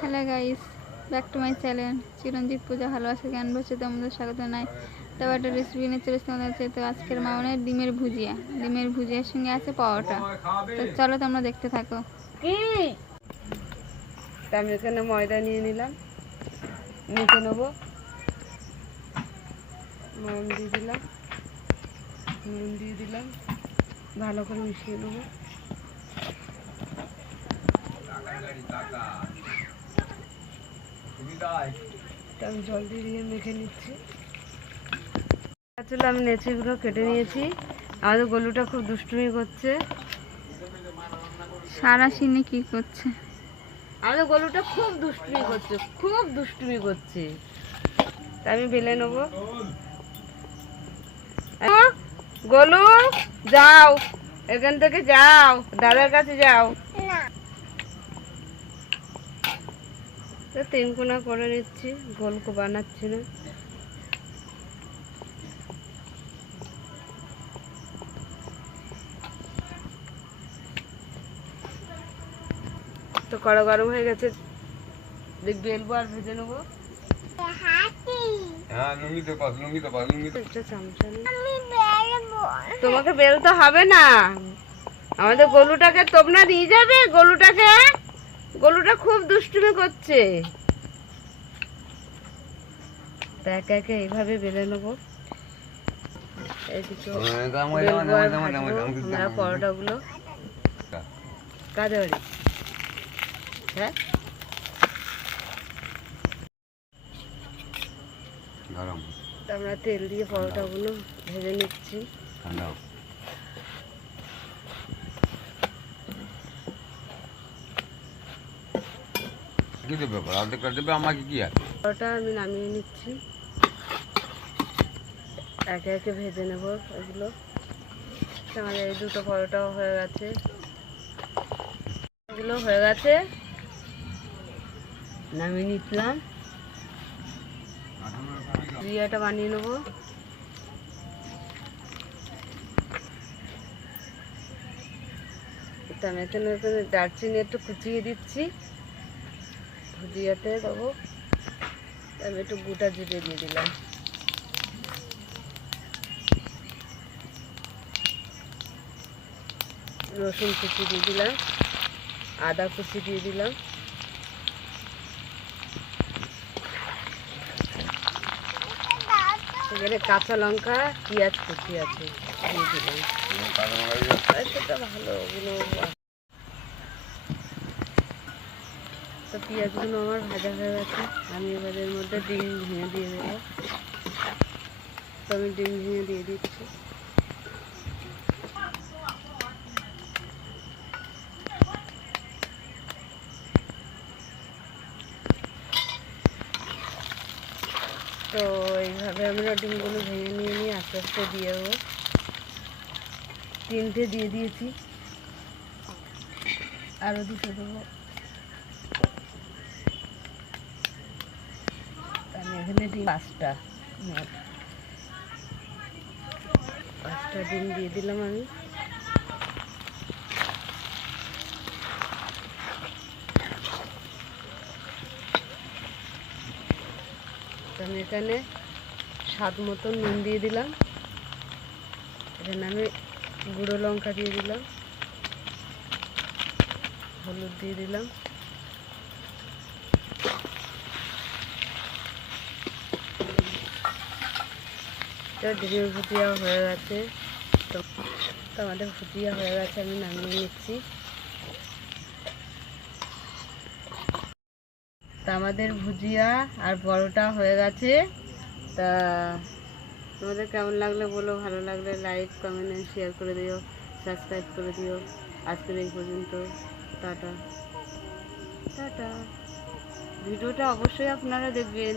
Hello guys, back to my channel Chiranjit পূজা ভালোবাসা জ্ঞান বসে তোমাদের স্বাগত নাই। তবে একটা রেসিপি নিয়ে চলে তোমাদের কাছে। তো আজকের মামনের ডিমের ভুজিয়ার সঙ্গে আছে পাওয়াটা। তো চলো তোমরা দেখতে থাকো। কি আমি এখানে ময়দা নিয়ে নিলাম, মেখে নেবো। ময়ম দিয়ে দিলাম, নুন দিয়ে দিলাম, ভালো করে মিশিয়ে নেবো। আমি জল দিয়ে মেখে নিচ্ছি। আসলে আমি নেচিগুলো কেটে নিয়েছি। আমাদের গলুটা খুব দুষ্টুমি করছে। সারা সিনে কি করছে? আমাদের গলুটা খুব দুষ্টুমি করছে। তা আমি বেলে নেবো। গলু যাও, এখান থেকে যাও, দাদার কাছে যাও। তো তিনকোনা করে নিচ্ছি, গোলকো বানাচ্ছি না। তো কড়া গরম হয়ে গেছে, বেলবো আর ভেজে নেবো। তোমাকে বেলতে হবে না, আমাদের গলুটাকে তোমরা নিয়ে যাবে। গলুটা খুব দুষ্টুমি করছে। একে একে এইভাবে বেলে নেবো। পরোটা গুলো কাজে বাড়ি। হ্যাঁ, আমরা তেল দিয়ে পরোটাগুলো ভেজে নিচ্ছি। পরোটা আমি নামিয়ে নিচ্ছি, একে একে ভেজে নেব এগুলো। আমাদের এই দুটো পরোটাও হয়ে গেছে, এগুলো হয়ে গেছে, নামিয়ে নিচ্লাম। জিরাটা বানিয়ে নেবো। আমি এখানে দারচিনি একটু কুচিয়ে দিচ্ছি, ভুজিয়াতে দেবো। আমি একটু গোটা জিরে দিয়ে দিলাম। রসুন কুচি দিয়ে দিলাম, আদা কুচি দিয়ে দিলাম, এখানে কাঁচা লঙ্কা, পেঁয়াজ কুচি আছে দিয়ে দিলাম। সেটা ভালো ওগুলো। তো পেঁয়াজগুলো আমার ভাজা হয়ে গেছে, আমি এবার এর মধ্যে ডিম ভেঙে দিয়ে দেবো। তো আমি ডিম ভেঙে দিয়ে দিচ্ছি। তো এইভাবে আমরা ডিমগুলো ভেঙে নিয়ে আস্তে আস্তে দিয়ে দেবো। 3টে দিয়ে দিয়েছি, আরও 2টো দেবো। আমি এখানে ডিম 5টা ডিম দিয়ে দিলাম আমি। আমি এখানে স্বাদ মতো নুন দিয়ে দিলাম, এখানে আমি গুঁড়ো লঙ্কা দিয়ে দিলাম, হলুদ দিয়ে দিলাম। ডিমের ভুজিয়া হয়ে গেছে। তো আমাদের ভুজিয়া হয়ে গেছে, আমি নামিয়ে নিচ্ছি। তা আমাদের ভুজিয়া আর পরোটা হয়ে গেছে। তা তোমাদের কেমন লাগলে বলো, ভালো লাগলে লাইক, কমেন্ট এন্ড শেয়ার করে দিও, সাবস্ক্রাইব করে দিও। আজকের এই পর্যন্ত, টাটা টাটা। ভিডিওটা অবশ্যই আপনারা দেখবেন।